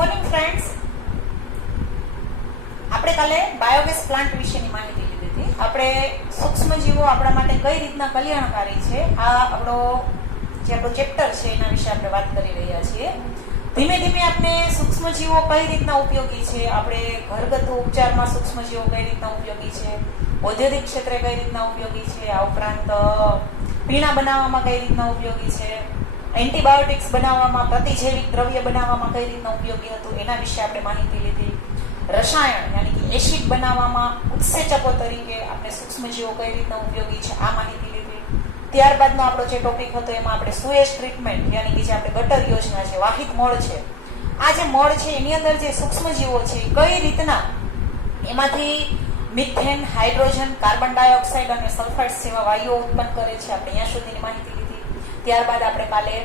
Morning friends, આપણે કાલે biogas plant વિશેની માહિતી લીધી હતી. આપણે સૂક્ષ્મજીવો આપણા માટે કઈ રીતના કલ્યાણકારી છે, આ આપણો ચેપ્ટર છે એના વિશે આપણે વાત કરી રહ્યા છીએ. ધીમે ધીમે આપણે સૂક્ષ્મજીવો કઈ રીતના ઉપયોગી છે, આપણે ઘરગથ્થુ ઉપચારમાં સૂક્ષ્મજીવો કઈ રીતના ઉપયોગી છે, ઔદ્યોગિક ક્ષેત્રે કઈ રીતના ઉપયોગી છે, આ ઉપરાંત પીણા બનાવવામાં કઈ રીતના ઉપયોગી છે, એન્ટીબાયોટિક્સ બનાવવામાં, પ્રતિજૈવિક દ્રવ્ય બનાવવામાં કઈ રીતના ઉપયોગી હતું એના વિશે આપણે માહિતી લીધી. રસાયણ યાની કે એસિડ બનાવવામાં ઉત્સેચકો તરીકે આપણે સૂક્ષ્મજીવો કઈ રીતના ઉપયોગી છે આ માહિતી લીધી. ત્યારબાદનો આપણો જે ટોપિક હતો એમાં આપણે સુએજ ટ્રીટમેન્ટ યાની કે જે આપણે ગટર યોજના છે, વાહિત મળ છે, આ જે મળ છે એની અંદર જે સૂક્ષ્મજીવો છે કઈ રીતના એમાંથી મિથેન, હાઇડ્રોજન, કાર્બન ડાયોક્સાઇડ અને સલ્ફાઇડ્સ જેવા વાયુઓ ઉત્પન્ન કરે છે, આપણે અહીંયા સુધીની માહિતી લીધી. ત્યારબાદ આપણે કાલે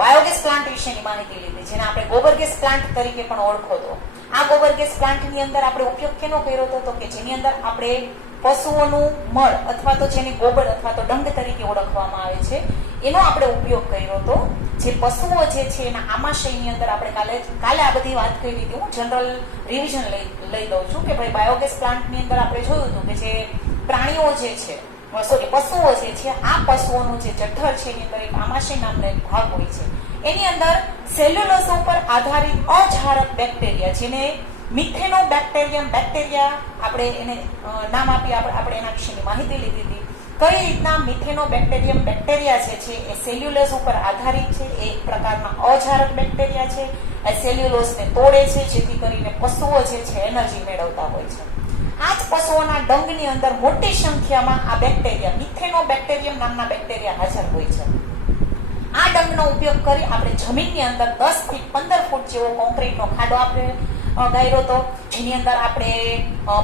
બાયોગેસ પ્લાન્ટ વિશેની માહિતી લીધી, જેને આપણે ગોબરગેસ પ્લાન્ટ તરીકે પણ ઓળખો તો. આ ગોબરગેસ પ્લાન્ટની અંદર આપણે ઉપયોગ કેનો કર્યો હતો તો કે જેની અંદર આપણે પશુઓનું મળ અથવા તો જેને ગોબર અથવા તો ડંગ તરીકે ઓળખવામાં આવે છે એનો આપણે ઉપયોગ કર્યો હતો. જે પશુઓ જે છે એના આમાશયની અંદર આપણે કાલે આ બધી વાત કરી હતી. હું જનરલ રિવિઝન લઈ દઉં છું કે ભાઈ બાયોગેસ પ્લાન્ટની અંદર આપણે જોયું હતું કે જે પ્રાણીઓ જે છે પશુઓ જે છે, આ પશુઓનું જે જઠર છે એની અંદર એક આમાશય નામનો એક ભાગ હોય છે. એની અંદર સેલ્યુલોઝ ઉપર આધારિત અજારક બેક્ટેરિયા, જેને મિથેનોબેક્ટેરિયમ બેક્ટેરિયા આપણે એને નામ આપી, આપણે એના વિશેની માહિતી લીધી હતી. કઈ રીતના મિથેનોબેક્ટેરિયમ બેક્ટેરિયા જે છે એ સેલ્યુલોઝ ઉપર આધારિત છે, એ એક પ્રકારના અજારક બેક્ટેરિયા છે. એ સેલ્યુલોઝને તોડે છે જેથી કરીને પશુઓ જે છે એનર્જી મેળવતા હોય છે. આ જ પશુઓના ડંગની અંદર મોટી સંખ્યામાં આ બેક્ટેરિયા મિથેનોબેક્ટેરિયમ નામના બેક્ટેરિયા હાજર હોય છે. આ ડંગનો ઉપયોગ કરી આપણે જમીનની અંદર 10 થી 15 ફૂટ જેવો કોન્ક્રીટનો ખાડો આપણે ગાયરો હતો, જેની અંદર આપણે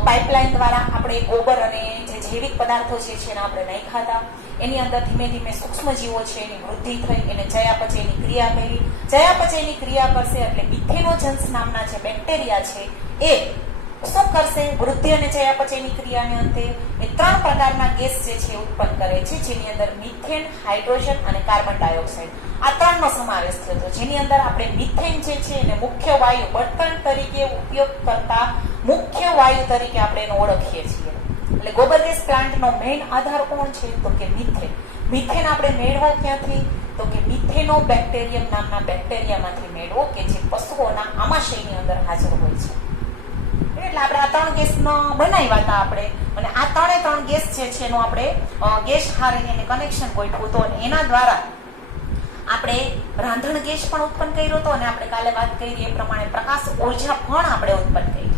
પાઇપલાઇન દ્વારા આપણે ગોબર અને જે જૈવિક પદાર્થો જે છે એને આપણે નાખ્યા હતા. એની અંદર ધીમે ધીમે સૂક્ષ્મજીવો છે એની વૃદ્ધિ થઈ, એને ચયાપચયની ક્રિયા કરી. ચયાપચયની ક્રિયા કરશે એટલે મિથેનોજન્સ નામના જે બેક્ટેરિયા છે એ શું કરશે, વૃદ્ધિ અને ચયાપચયની ક્રિયાને અંતે એ 3 પ્રકારના ગેસ જે છે ઉત્પન્ન કરે છે, જેની અંદર મિથેન, હાઇડ્રોજન અને કાર્બન ડાયોક્સાઇડ, આ 3નો સમાવેશ થયો. જેની અંદર આપણે મિથેન જે છે એને મુખ્ય વાયુ બળતણ તરીકે ઉપયોગ કરતા મુખ્ય વાયુ તરીકે આપણે એને ઓળખીએ છીએ. એટલે ગોબરગેસ પ્લાન્ટનો મેઇન આધાર કોણ છે તો કે મિથેન. મિથેન આપણે મેળવો ક્યાંથી તો કે મિથેનોબેક્ટેરિયમ નામના બેક્ટેરિયામાંથી મેળવો કે જે પશુઓના આમાશયની અંદર હાજર હોય છે. એટલે આપણે આ 3 ગેસનો બનાવ્યા હતા આપણે, અને આ 3 ગેસ જે છે એનું આપણે ગેસ હારીને એને કનેક્શન ગોઠવું હતું અને એના દ્વારા આપણે રાંધણ ગેસ પણ ઉત્પન્ન કર્યો હતો અને આપણે કાલે વાત કરી એ પ્રમાણે પ્રકાશ ઉર્જા પણ આપણે ઉત્પન્ન કરી.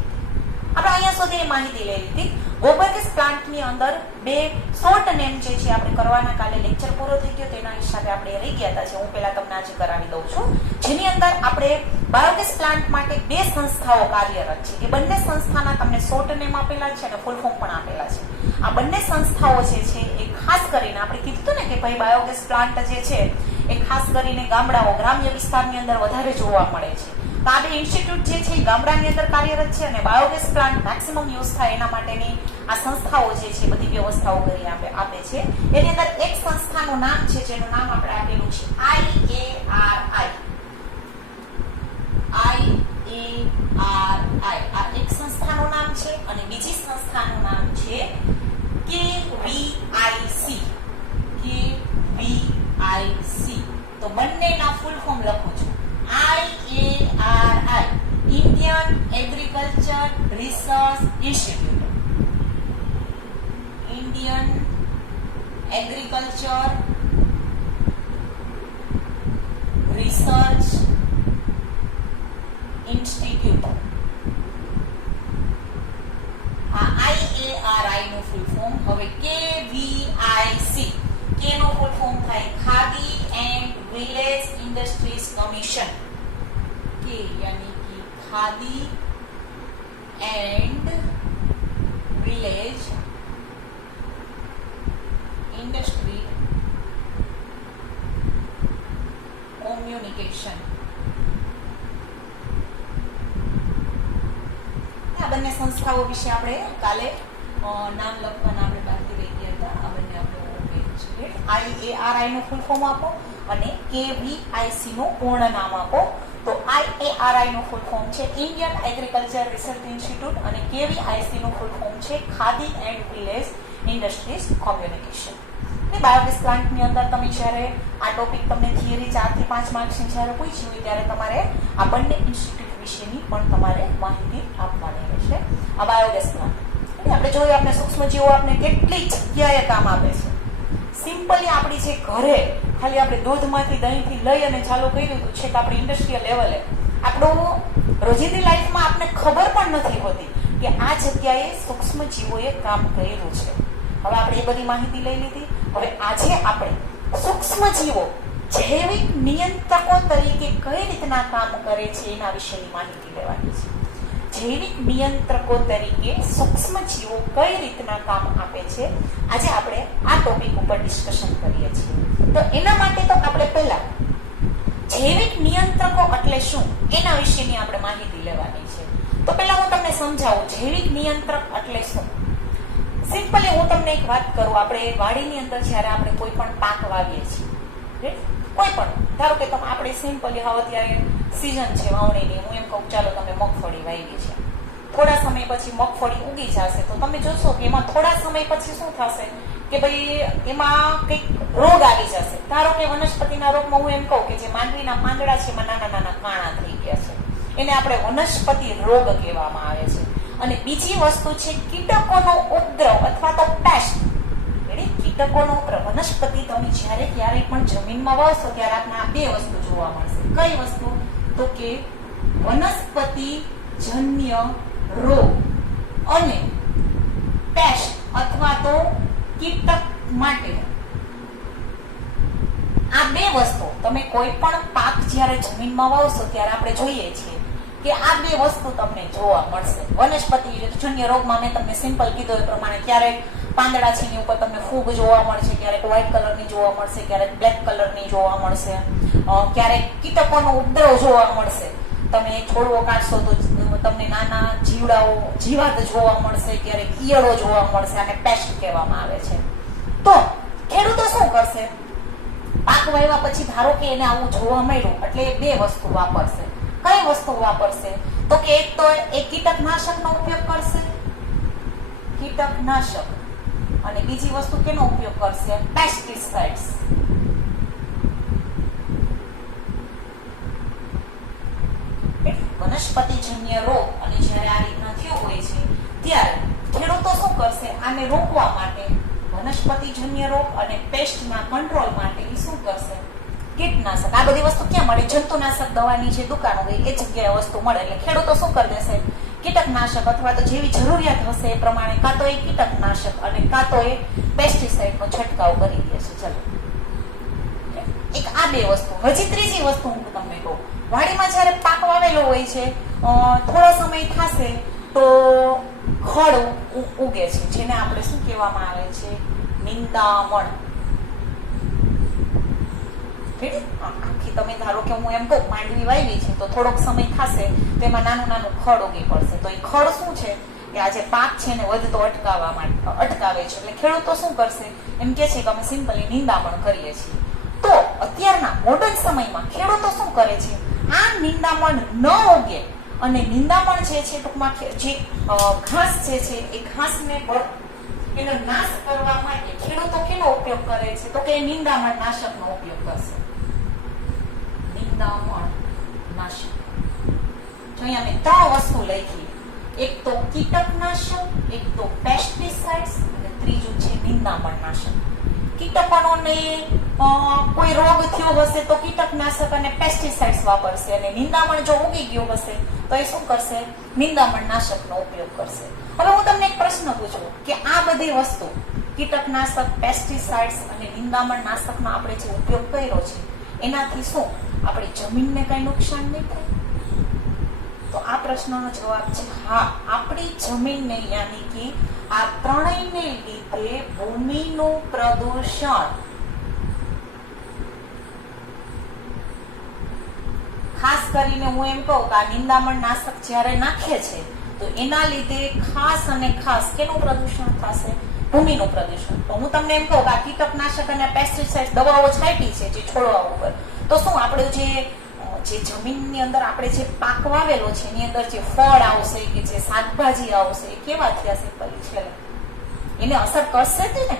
આપણે અહીંયા સુધી માહિતી લઈ લીધી. ગોબરગેસ પ્લાન્ટની અંદર 2 શોર્ટ નેમ જે છે આપણે કરવાના, કાલે લેક્ચર પૂરો થઈ ગયો તેના હિસાબે આપણે રહી ગયા હતા, જે હું પહેલા તમને આજે કરાવી દઉં છું. જેની અંદર આપણે બાયોગેસ પ્લાન્ટ માટે 2 સંસ્થાઓ કાર્યરત છે. એ બંને સંસ્થાના તમને શોર્ટ નેમ આપેલા છે અને ફૂલ ફોર્મ પણ આપેલા છે. આ બંને સંસ્થાઓ જે છે એ ખાસ કરીને આપણે કીધું હતું ને કે ભાઈ બાયોગેસ પ્લાન્ટ જે છે એ ખાસ કરીને ગામડાઓ, ગ્રામ્ય વિસ્તારની અંદર વધારે જોવા મળે છે. તો આ 2 ઇન્સ્ટિટ્યૂટ જે છે એ ગામડાની અંદર કાર્યરત છે અને બાયોગેસ પ્લાન્ટ મેક્સિમમ યુઝ થાય એના માટેની આ સંસ્થાઓ જે છે બધી વ્યવસ્થાઓ કરી આપે છે. એની અંદર એક સંસ્થાનું નામ છે જેનું નામ આપણે આપેલું છે IARI. આ એક સંસ્થાનું નામ છે અને બીજી સંસ્થાનું નામ છે KVIC. તો બંનેના ફૂલ ફોર્મ લખું છું. IARI, Indian agriculture research institute. Indian agriculture research institute. આ IARI નું ફૂલ ફોર્મ. હવે KVIC, કે નો ફૂલ ફોર્મ થાય khadi and village industries commission. કે યાની કે khadi and village industry communication. આ બંને સંસ્થાઓ વિશે આપણે કાલે નામ લખવાના આપણે બાકી રહી ગયા હતા. આ બંને આપણે IARI નું ફૂલ ફોર્મ આપો અને KVIC નું પૂર્ણ નામ આપો. તો IARI નું ફૂલ ફોર્મ છે ઇન્ડિયન એગ્રીકલ્ચર રિસર્ચ ઇન્સ્ટિટ્યૂટ અને KVIC નું ફૂલ ફોર્મ છે khadi and village industries communication. Biogas પ્લાન્ટની અંદર તમે જ્યારે આ ટોપિક તમને થિયરી 4 થી 5 માર્ક્સની જ્યારે પૂછ્યું હોય ત્યારે તમારે આ બંને ઇન્સ્ટિટ્યૂટ વિશેની પણ તમારે માહિતી આપવાની રહેશે. આ બાયોગેસ પ્લાન્ટ આપણે જોઈએ આપણે સૂક્ષ્મજીવો આપણે કેટલી જગ્યાએ કામ આપે છે. સિમ્પલી આપણી જે ઘરે ખાલી આપણે દૂધમાંથી દહીંથી લઈ અને ચાલુ કર્યું હતું છે કે આપણે ઇન્ડસ્ટ્રીયલ લેવલે આપણું રોજિંદી લાઈફમાં આપણે ખબર પણ નથી હોતી કે આ જગ્યાએ સૂક્ષ્મજીવોએ કામ કર્યું છે. હવે આપણે એ બધી માહિતી લઈ લીધી. હવે આજે આપણે સૂક્ષ્મજીવો જૈવિક નિયંત્રકો તરીકે કઈ રીતના કામ કરે છે એના વિશેની માહિતી લેવાની છે. જૈવિક નિયંત્રકો તરીકે સૂક્ષ્મજીવો કઈ રીતના કામ આપે છે આજે આપણે આ ટોપિક ઉપર ડિસ્કશન કરીએ છીએ. તો એના માટે તો આપણે પહેલા જૈવિક નિયંત્રકો એટલે શું એના વિશેની આપણે માહિતી લેવાની છે. તો પહેલા હું તમને સમજાવું જૈવિક નિયંત્રક એટલે શું. સિમ્પલી હું તમને એક વાત કરું. આપણે વાડીની અંદર જ્યારે આપણે કોઈ પણ પાક વાવીએ છીએ, કોઈ પણ ધારો કે તમે આપણે સિમ્પલી હવે અત્યારે સીઝન છે વાવણીની, હું એમ કહું ચાલો તમે મગફળી વાવી છે, થોડા સમય પછી મગફળી ઉગી જશે તો તમે જોશો કે એમાં થોડા સમય પછી શું થશે કે ભાઈ એમાં કંઈક રોગ આવી જશે. ધારો કે વનસ્પતિના રોગમાં હું એમ કહું કે જે માંડવીના પાંદડા છે એમાં નાના નાના કાણા થઈ ગયા છે, એને આપણે વનસ્પતિ રોગ કહેવામાં આવે છે. અને બીજી વસ્તુ છે કીટકોનો ઉપદ્રવ અથવા તો પેસ્ટ. કીટકોનો ઉપદ્રવ વનસ્પતિ તમે જ્યારે ક્યારેય પણ જમીનમાં વાવશો ત્યારે આપણે આ બે વસ્તુ જોવા મળશે. કઈ વસ્તુ? તો કે વનસ્પતિ જન્ય રોગ અને પેસ્ટ અથવા તો કીટક માટે આ બે વસ્તુ તમે કોઈ પણ પાક જ્યારે જમીનમાં વાવશો ત્યારે આપણે જોઈએ છીએ કે આ બે વસ્તુ તમને જોવા મળશે. વનસ્પતિ જન્ય રોગમાં મેં તમને સિમ્પલ કીધું એ પ્રમાણે ક્યારેક પાંદડા છે એની ઉપર તમને ફૂગ જોવા મળશે, ક્યારેક વ્હાઇટ કલરની જોવા મળશે, ક્યારેક બ્લેક કલરની જોવા મળશે, ક્યારેક કીટકોનો ઉપદ્રવ જોવા મળશે. તમે છોડવો કાઢશો તો તમને નાના જીવડાઓ જીવાત જોવા મળશે, ક્યારેક ઈયળો જોવા મળશે. આને પેસ્ટ કહેવામાં આવે છે. તો ખેડૂતો શું કરશે? પાક વાવ્યા પછી ધારો કે એને આવું જોવા મળ્યું એટલે બે વસ્તુ વાપરશે. કઈ વસ્તુ વાપરશે? તો કે એક તો એ કીટકનાશકનો ઉપયોગ કરશે, કીટકનાશક, અને બીજી વસ્તુ કેનો ઉપયોગ કરશે? પેસ્ટિસાઇડ્સ. વનસ્પતિજન્ય રોગ અને જ્યારે આ રીતના થયો હોય છે ત્યારે ખેડૂતો શું કરશે? આને રોકવા માટે વનસ્પતિજન્ય રોગ અને પેસ્ટના કંટ્રોલ માટે શું કરશે? કીટનાશક. આ બધી વસ્તુ ક્યાં મળે? જંતુનાશક દવાની જે દુકાનો હોય એ જગ્યાએ વસ્તુ મળે. એટલે ખેડૂતો શું કરી દેશે? કીટકનાશક અથવા તો જેવી જરૂરિયાત હશે એ પ્રમાણે કાં તો એ કીટકનાશક અને કાં તો એ પેસ્ટિસાઇડનો છંટકાવ કરી દેશે. ચલો, એક આ બે વસ્તુ. હજી ત્રીજી વસ્તુ હું તમને કહું. વાડીમાં જ્યારે પાક વાવેલો હોય છે થોડો સમય થશે તો ખડ ઉગે છે, જેને આપણે શું કહેવામાં આવે છે? નિંદામણ. આખી તમે ધારો કે હું એમ કહું માંડવી વાવી છે તો થોડોક સમય થશે તો એમાં નાનું નાનું ખડ ઉગી પડશે. તો એ ખડ શું છે કે આ જે પાક છે ને વધતો અટકાવવા માટે અટકાવે છે. એટલે ખેડૂતો શું કરશે? એમ કે છે કે અમે સિમ્પલી નિંદામણ કરીએ છીએ. તો અત્યારના મોડર્ન સમયમાં ખેડૂતો શું કરે છે? આ નિંદામણ ન ઉગે અને નિંદામણ જે છે ટૂંકમાં જે ઘાસ જે છે એ ઘાસને એનો નાશ કરવા માટે ખેડૂતો કેનો ઉપયોગ કરે છે? તો કે નિંદામણ નાશકનો ઉપયોગ કરશે. નિંદામણ નાશક. જો અહીંયા મેં 3 વસ્તુ લખી. એક તો કીટકનાશક, એક તો પેસ્ટિસાઇડ્સ અને ત્રીજું છે નિંદામણ નાશક. કીટકોને કોઈ રોગ થયો હશે તો કીટકનાશક અને પેસ્ટિસાઇડ્સ વાપરશે, અને નિંદામણ જો ઉગી ગયું હશે તો એ શું કરશે? નિંદામણ નાશકનો ઉપયોગ કરશે. હવે હું તમને એક પ્રશ્ન પૂછું કે આ બધી વસ્તુ કીટકનાશક, પેસ્ટિસાઇડ્સ અને નિંદામણ નાશકનો આપણે જે ઉપયોગ કર્યો છે એનાથી શું આપણી જમીનને કઈ નુકસાન નહીં થાય? તો આ પ્રશ્નનો જવાબ છે હા. આપણી જમીનને યાની કે આ ત્રણેયને લીધે ભૂમિનું પ્રદૂષણ, ખાસ કરીને હું એમ કહું કે આ નિંદામણ નાશક જ્યારે નાખે છે તો એના લીધે ખાસ અને ખાસ કેનું પ્રદૂષણ થશે? ભૂમિનું પ્રદૂષણ. તો હું તમને એમ કહું કે આ કીટકનાશક અને પેસ્ટિસાઇડ દવાઓ છાંટી છે જે છોડવા ઉપર, તો શું આપણું જે જે જમીનની અંદર આપણે જે પાક વાવેલો છે એની અંદર જે ફળ આવશે કે જે શાકભાજી આવશે એ કેવા થયા છે પછી છેલ્લે એને અસર કરશે જ ને.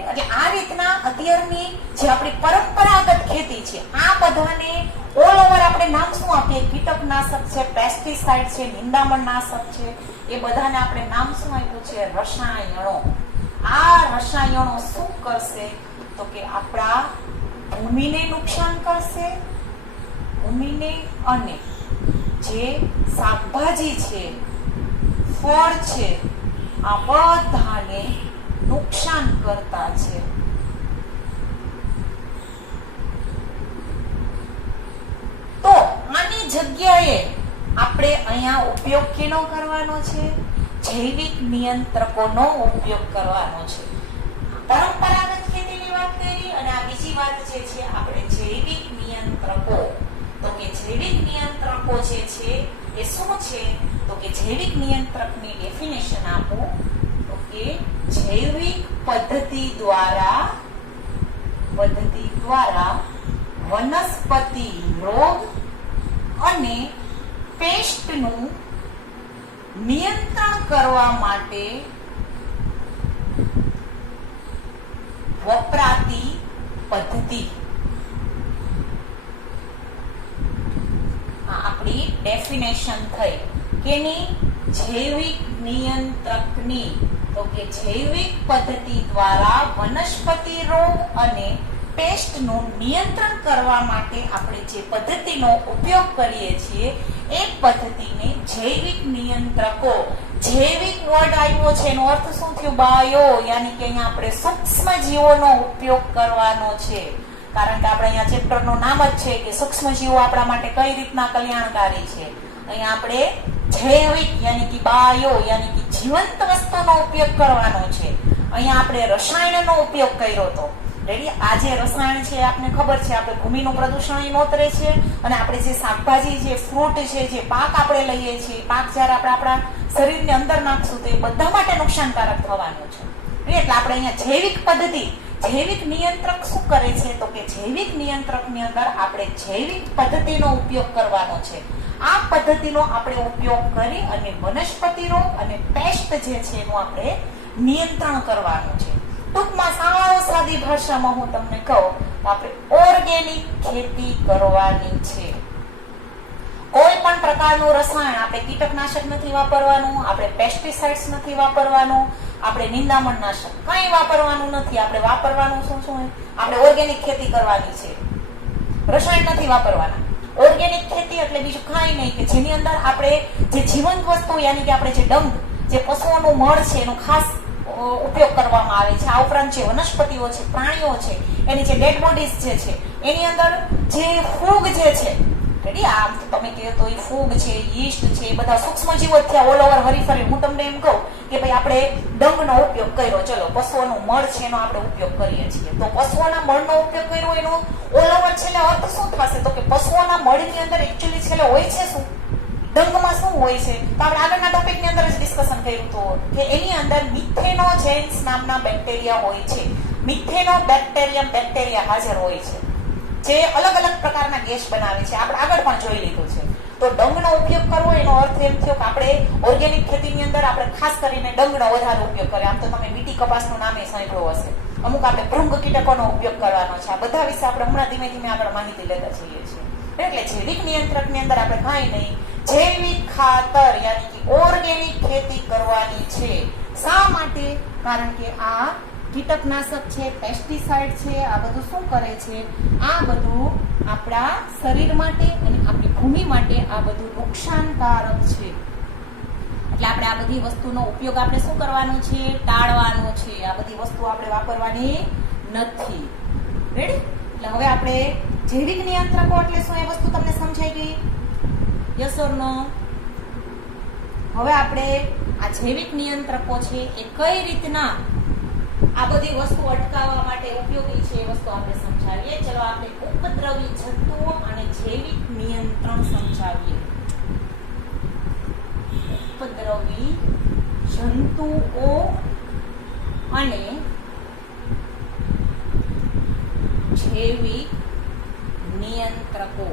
એટલે આ રીતના અત્યારની જે આપણી પરંપરાગત ખેતી છે આ બધાને ઓલ ઓવર આપણે નામ શું આપીએ, કીટકનાશક છે, પેસ્ટિસાઇડ છે, નિંદામણનાશક છે, એ બધાને આપણે નામ શું આપ્યું છે, રસાયણો. આ રસાયણો શું કરશે તો કે આપણા ભૂમિને નુકસાન કરશે, ભૂમિને અને જે શાકભાજી છે, ફળ છે, આ બધાને નુકસાન કરતા છે. તો આની જગ્યાએ આપણે અહીંયા ઉપયોગ કેનો કરવાનો છે, જૈવિક નિયંત્રકોનો ઉપયોગ કરવાનો છે. પરંપરાગત ખેતીની વાત કરી અને આ બીજી વાત જે છે આપણે જૈવિક નિયંત્રકો. તો કે જૈવિક નિયંત્રકો જે છે એ શું છે તો કે જૈવિક નિયંત્રકની ડેફિનેશન આપો તો કે જૈવિક પદ્ધતિ દ્વારા વનસ્પતિ રોગ અને પેસ્ટનું નિયંત્રણ કરવા માટે વપરાતી પદ્ધતિ. આપણી ડેફિનેશન થઈ કેની, જૈવિક નિયંત્રકની. તો કે જૈવિક પદ્ધતિ દ્વારા વનસ્પતિ રોગ અને પેસ્ટનું નિયંત્રણ કરવા માટે આપણે જે પદ્ધતિનો ઉપયોગ કરીએ છીએ એ પદ્ધતિને જૈવિક નિયંત્રકો. જૈવિક વર્ડ આવ્યો છે એનો અર્થ શું થયું, બાયો, યાની કે અહીંયા આપણે સૂક્ષ્મ જીવોનો ઉપયોગ કરવાનો છે. કારણ કે આપણે અહીંયા ચેપ્ટરનું નામ જ છે કે સૂક્ષ્મ જીવો આપણા માટે કઈ રીતના કલ્યાણકારી છે. અહીંયા આપણે જૈવિક યાની કે બાયો યાની કે જીવંત વસ્તુનો ઉપયોગ કરવાનો છે. અહીંયા આપણે રસાયણનો ઉપયોગ કર્યો હતો. રેડી, આ જે રસાયણ છે આપને ખબર છે આપણે ભૂમિનું પ્રદૂષણ નોતરે છે અને આપણે જે શાકભાજી જે ફ્રૂટ છે જે પાક આપણે લઈએ છીએ પાક જ્યારે આપણે આપણા શરીરની અંદર નાખશું તો એ બધા માટે નુકસાનકારક થવાનું છે. એટલે આપણે અહીંયા જૈવિક પદ્ધતિ, જૈવિક નિયંત્રક શું કરે છે તો કે જૈવિક નિયંત્રકની અંદર આપણે જૈવિક પદ્ધતિનો ઉપયોગ કરવાનો છે. આ પદ્ધતિનો આપણે ઉપયોગ કરી અને વનસ્પતિ રોગ અને પેસ્ટ જે છે એનું આપણે નિયંત્રણ કરવાનું છે. ટૂંકમાં સાવ સાદી ભાષામાં હું તમને કહું તો આપણે ઓર્ગેનિક ખેતી કરવાની છે. કોઈ પણ પ્રકારનું રસાયણ આપણે કીટકનાશક નથી વાપરવાનું, આપણે પેસ્ટિસાઇડ્સ નથી વાપરવાનું, આપણે નિંદામણનાશક કંઈ વાપરવાનું નથી. આપણે વાપરવાનું શું શું આપણે ઓર્ગેનિક ખેતી કરવાની છે. રસાયણ નથી વાપરવાના. ઓર્ગેનિક ખેતી એટલે બીજું કાંઈ નહીં કે જેની અંદર આપણે જે જીવંત વસ્તુ યાની કે આપણે જે ડંગ, જે પશુઓનું મળ છે એનો ખાસ ઉપયોગ કરવામાં આવે છે. આ ઉપરાંત જે વનસ્પતિઓ છે, પ્રાણીઓ છે, એની જે ડેડ બોડીઝ જે છે એની અંદર જે ફૂગ જે છે, રેડી, આમ તમે કહો તો એ ફૂગ છે, યીસ્ટ છે, એ બધા સૂક્ષ્મ જીવો થયા ઓલ ઓવર હરીફરી. હું તમને એમ કહું કે ભાઈ આપણે ડંગનો ઉપયોગ કર્યો, ચલો પશુઓનું મળ છે એનો આપણે ઉપયોગ કરીએ છીએ, તો પશુઓના મળનો ઉપયોગ કર્યો એનો ઓલ ઓવર છેલ્લે અર્થ શું થશે તો કે પશુઓના મળની અંદર એકચ્યુઅલી છેલ્લે હોય છે શું, ડંગમાં શું હોય છે. તો આપણે આગળના ટોપિકની અંદર જ ડિસ્કશન કર્યું હતું કે એની અંદર મિથેનોજેન્સ નામના બેક્ટેરિયા હોય છે. બેક્ટેરિયા હાજર હોય છે જે અલગ અલગ પ્રકારના ગેસ બનાવે છે. આપણે આગળ પણ જોઈ લીધું છે. તો ડંગનો ઉપયોગ કરવો એનો અર્થ એમ થયો કે આપણે ઓર્ગેનિક ખેતીની અંદર આપણે ખાસ કરીને ડંગનો વધારે ઉપયોગ કરીએ. આમ તો તમે મીઠી કપાસનું નામે સાંભળ્યું હશે. અમુક આપણે ભૃંગ કીટકોનો ઉપયોગ કરવાનો છે. આ બધા વિશે આપણે હમણાં ધીમે ધીમે આગળ માહિતી લેતા જઈએ છીએ. એટલે જૈવિક નિયંત્રકની અંદર આપણે કાંઈ નહીં, જૈવિક ખાતર યાની કે ઓર્ગેનિક ખેતી કરવાની છે. શા માટે? કારણ કે આ કીટકનાશક છે, પેસ્ટિસાઇડ છે, આ બધું શું કરે છે, આ બધું આપણા શરીર માટે અને આપણી ભૂમિ માટે આ બધું નુકસાનકારક છે. એટલે આપણે આ બધી વસ્તુનો ઉપયોગ આપણે શું કરવાનો છે, ટાળવાનો છે. આ બધી વસ્તુ આપણે વાપરવાની નથી. રેડી? એટલે હવે આપણે જૈવિક નિયંત્રકો એટલે શું એ વસ્તુ તમને સમજાઈ ગઈ? યસ ઓર નો? હવે આપણે આ જૈવિક નિયંત્રકો છે એ કઈ રીતના આ બધી વસ્તુ અટકાવવા માટે ઉપયોગી છે એ વસ્તુ આપણે સમજાવીએ. ચલો આપણે ઉપદ્રવી જંતુઓ અને જૈવિક નિયંત્રણ સમજાવીએ. ઉપદ્રવી જંતુઓ અને જૈવિક નિયંત્રકો.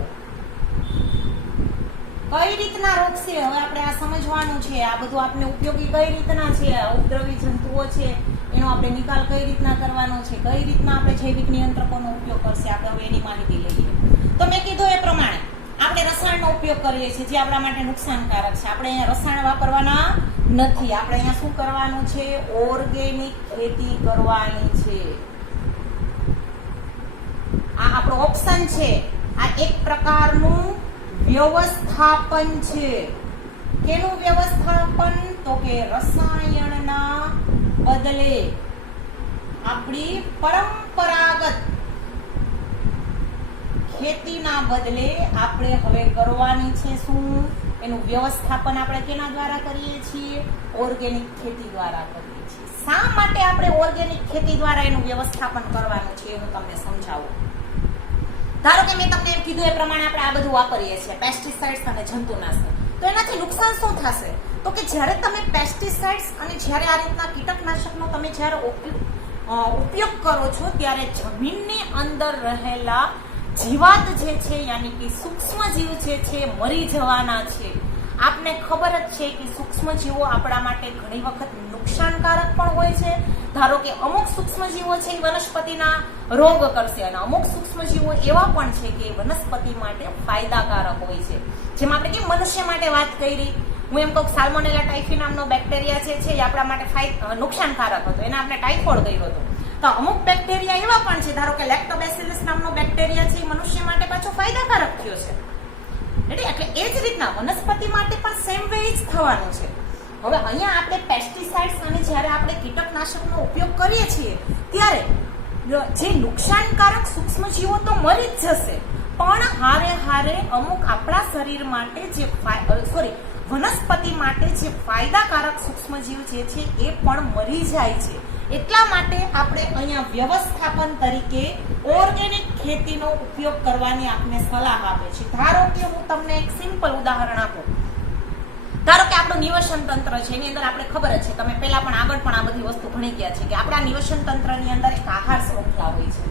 કઈ રીતના રોકશે, હવે આપણે આ સમજવાનું છે. આ બધું આપણે ઉપયોગી કઈ રીતના છે, ઉપદ્રવી જંતુઓ છે એનો આપણે નિકાલ કઈ રીતના કરવાનો છે, કઈ રીતના આપણે જૈવિક નિયંત્રકોનો ઉપયોગ કરશે, આપણે હવે એની માહિતી લઈએ. તો મેં કીધું એ પ્રમાણે આપણે રસાયણનો ઉપયોગ કરીએ છીએ જે આપણા માટે નુકસાનકારક છે. આપણે અહીંયા રસાયણ વાપરવાના નથી. આપણે અહીંયા શું કરવાનું છે? ઓર્ગેનિક ખેતી કરવાની છે. આ આપણો ઓપ્શન છે. આ એક પ્રકારનું વ્યવસ્થાપન છે. કેનું વ્યવસ્થાપન? તો કે રસાયણના બદલે આપણી પરંપરાગત ખેતીના બદલે આપણે હવે કરવાની છે શું? એનું વ્યવસ્થાપન આપણે કેના દ્વારા કરીએ છીએ? ઓર્ગેનિક ખેતી દ્વારા કરીએ છીએ. શા માટે આપણે ઓર્ગેનિક ખેતી દ્વારા એનું વ્યવસ્થાપન કરવાનું છે હું તમને સમજાવું. ધારો કે મેં તમને એમ કીધું એ પ્રમાણે આપણે આ બધું વાપરીએ છીએ, પેસ્ટિસાઇડ્સ અને જંતુનાશક. તો એનાથી નુકસાન શું થશે? તો કે જ્યારે તમે પેસ્ટિસાઇડ્સ અને જ્યારે આ રીતના કીટકનાશકનો તમે જ્યારે ઉપયોગ કરો છો ત્યારે જમીનની અંદર રહેલા જીવાત જે છે યાની કે સૂક્ષ્મ જીવ જે છે મરી જવાના છે. આપને ખબર જ છે કે સૂક્ષ્મ જીવો આપણા માટે ઘણી વખત નુકસાનકારક પણ હોય છે. ધારો કે અમુક સૂક્ષ્મ જીવો છે એ વનસ્પતિના રોગ કરશે અને અમુક સૂક્ષ્મ જીવો એવા પણ છે કે વનસ્પતિ માટે ફાયદાકારક હોય છે. જેમ આપણે કે મનુષ્ય માટે વાત કરી, હું એમ કહું સાલ્મોનેલા ટાઇફી નામનો બેક્ટેરિયા છે એ આપણા માટે નુકસાનકારક હતો, એને આપણે ટાઇફોઇડ કર્યો હતો. તો અમુક બેક્ટેરિયા એવા પણ છે, ધારો કે લેક્ટોબેસિલસ નામનો બેક્ટેરિયા છે એ મનુષ્ય માટે પાછો ફાયદાકારક થયો છે. એટલે એ જ રીતના વનસ્પતિ માટે પણ સેમ વે જ થવાનું છે. હવે અહીંયા આપણે પેસ્ટિસાઇડ્સ અને જ્યારે આપણે કીટકનાશકનો ઉપયોગ કરીએ છીએ ત્યારે જે નુકસાનકારક સૂક્ષ્મજીવો તો મરી જ જશે, પણ હારે હારે અમુક આપણા શરીર માટે જે વનસ્પતિ માટે જે ફાયદાકારક સૂક્ષ્મજીવ જે છે એ પણ મરી જાય છે. એટલા માટે આપણે અહીંયા વ્યવસ્થાપન તરીકે ઓર્ગેનિક ખેતીનો ઉપયોગ કરવાની આપને સલાહ આપે છે. ધારો કે હું તમને એક સિમ્પલ ઉદાહરણ આપું. ધારો કે આપણું નિવસન તંત્ર છે એની અંદર આપણે ખબર જ છે, તમે પહેલા પણ આગળ પણ આ બધી વસ્તુ ભણી ગયા છે કે આપણા નિવસન તંત્રની અંદર એક આહાર શૃંખલા હોય છે.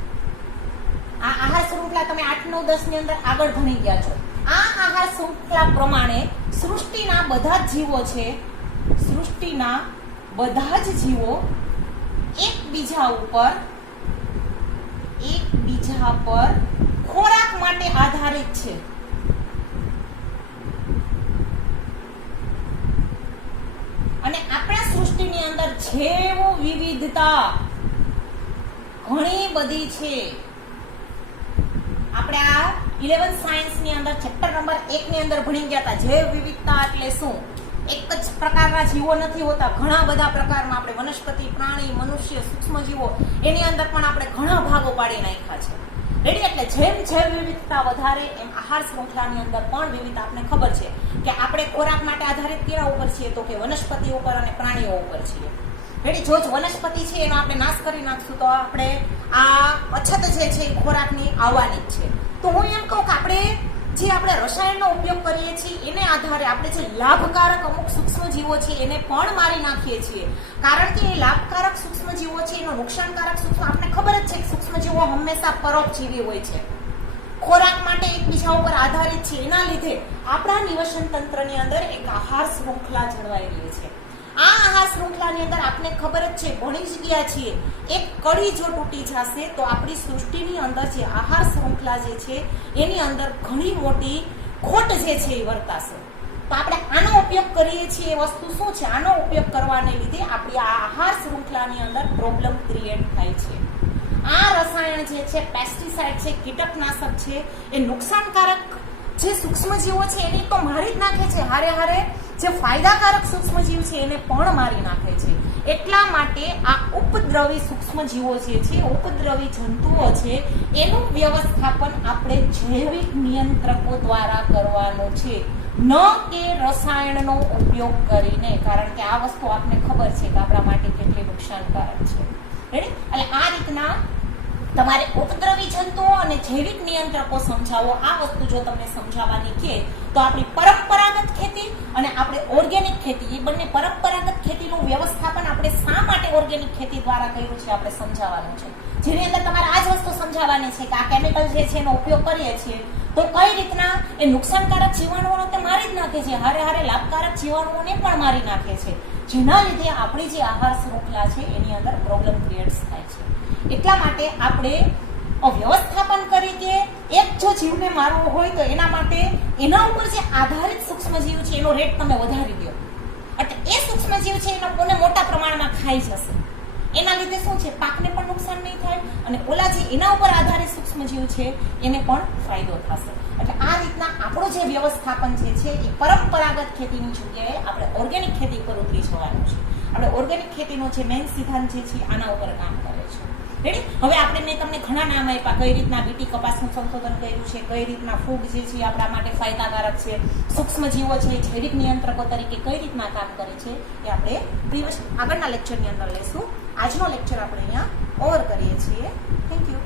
આ આહાર શૃંખલા તમે 8, 9, 10 ની અંદર આગળ ભણી ગયા છો. આ આહાર શૃંખલા પ્રમાણે સૃષ્ટિના બધા જ જીવો છે, સૃષ્ટિના બધા જ જીવો એકબીજા પર ખોરાક માટે આધારિત છે. અને આપણા સૃષ્ટિની અંદર જૈવ વિવિધતા ઘણી બધી છે. આપણે આ 11 સાયન્સ ની અંદર ચેપ્ટર નંબર 1 ની અંદર ભણી ગયા હતા. જૈવ વિવિધતા એટલે શું? એક જ પ્રકારના જીવો નથી હોતા, ઘણા બધા પ્રકારમાં આપણે વનસ્પતિ, પ્રાણી, મનુષ્ય, સૂક્ષ્મજીવો એની અંદર પણ આપણે ઘણા ભાગો પાડી નાખ્યા છે. રેડી? એટલે જેમ જૈવ વિવિધતા વધારે એમ આહાર શૃંખલાની અંદર પણ વિવિધતા. આપને ખબર છે કે આપણે ખોરાક માટે આધારિત કેના ઉપર છીએ? તો કે વનસ્પતિ ઉપર અને પ્રાણીઓ ઉપર છીએ. રેડી? જો વનસ્પતિ છે એનો આપણે નાશ કરી નાખશું તો આપણે આ અછત જે છે એ ખોરાકની આવવાની જ છે. તો હું એમ કહું કે આપણે જે આપણે રસાયણનો ઉપયોગ કરીએ છીએ એને આધારે આપણે જે લાભકારક અમુક સૂક્ષ્મજીવો છે એને પણ મારી નાખીએ છીએ. કારણ કે એ લાભકારક સૂક્ષ્મજીવો છે એનો નુકસાનકારક સૂક્ષ્મ, આપણે ખબર જ છે કે સૂક્ષ્મજીવો હંમેશા પરોપજીવી હોય છે, ખોરાક માટે એકબીજા ઉપર આધારિત છે. એના લીધે આપણા નિવસન તંત્રની અંદર એક આહાર શૃંખલા જળવાઈ રહી છે. આ આહાર શૃંખલાની અંદર આપને ખબર જ છે, ભણી જ ગયા છીએ, એક કડી જો તૂટી જશે તો આપણી સૃષ્ટિની અંદર જે આહાર શૃંખલા જે છે એની અંદર ઘણી મોટી ખોટ જે છે એ વર્તાશે. તો આપણે આનો ઉપયોગ કરીએ છીએ. એ વસ્તુ શું છે? આનો ઉપયોગ કરવાને લીધે આપણી આ આહાર શૃંખલાની અંદર પ્રોબ્લેમ ક્રિએટ થાય છે. આ રસાયણ જે છે, પેસ્ટિસાઇડ છે, કીટકનાશક છે, એ નુકસાનકારક જે સૂક્ષ્મજીવો છે એને તો મારી જ નાખે છે, હારે હારે જે ફાયદાકારક સૂક્ષ્મજીવ છે એને પણ મારી નાખે છે. એટલા માટે આ ઉપદ્રવી સૂક્ષ્મજીવો જે છે, ઉપદ્રવી જંતુઓ છે, એનું વ્યવસ્થાપન આપણે જૈવિક નિયંત્રકો દ્વારા કરવાનું છે, ન કે રસાયણનો ઉપયોગ કરીને. કારણ કે આ વસ્તુ આપને ખબર છે કે આપણા માટે કેટલી નુકસાનકારક છે. રેડી? એટલે આ રીતના તમારે ઉપદ્રવી જંતુઓ અને જૈવિક નિયંત્રકો સમજાવો. આ વસ્તુ જો તમને સમજાવવાની છે તો આપણી પરંપરાગત ખેતી અને આપણે ઓર્ગેનિક ખેતી, એ બંને પરંપરાગત ખેતીનું વ્યવસ્થાપન આપણે શા માટે ઓર્ગેનિક ખેતી દ્વારા કર્યું છે આપણે સમજાવવાનું છે. જેની અંદર તમારે આ જ વસ્તુ સમજાવવાની છે કે આ કેમિકલ જે છે એનો ઉપયોગ કરીએ છીએ તો કઈ રીતના એ નુકસાનકારક જીવાણુઓને તે મારી જ નાખે છે, હારે હારે લાભકારક જીવાણુઓને પણ મારી નાખે છે, જેના લીધે આપણી જે આહાર શૃંખલા છે એની અંદર પ્રોબ્લેમ ક્રિએટ્સ થાય છે. એટલા માટે આપણે વ્યવસ્થાપન કરી કે એક જો જીવને મારવો હોય તો એના માટે એના ઉપર જે આધારિત સૂક્ષ્મજીવ છે એનો રેટ તમે વધારી દો, એટલે એ સૂક્ષ્મજીવ છે એને મોટા પ્રમાણમાં ખાઈ જશે. એના લીધે શું છે, પાકને પણ નુકસાન નહીં થાય અને ઓલા જે એના ઉપર આધારિત સૂક્ષ્મજીવ છે એને પણ ફાયદો થશે. એટલે આ રીતના આપણું જે વ્યવસ્થાપન જે છે એ પરંપરાગત ખેતીની જગ્યાએ આપણે ઓર્ગેનિક ખેતી ઉપર ઉતરી જવાનું છે. આપણે ઓર્ગેનિક ખેતીનો જે મેઇન સિદ્ધાંત જે છે આના ઉપર કામ કરે છે. રેડી? હવે આપણે મેં તમને ઘણા નામ આપ્યા, કઈ રીતના બીટી કપાસનું સંશોધન કર્યું છે, કઈ રીતના ફૂગ જે છે આપણા માટે ફાયદાકારક છે, સૂક્ષ્મજીવો છે જૈવિક નિયંત્રકો તરીકે કઈ રીતના કામ કરે છે એ આપણે આગળના લેક્ચરની અંદર લેશું. આજનો લેક્ચર આપણે અહીંયા ઓવર કરીએ છીએ. Thank you.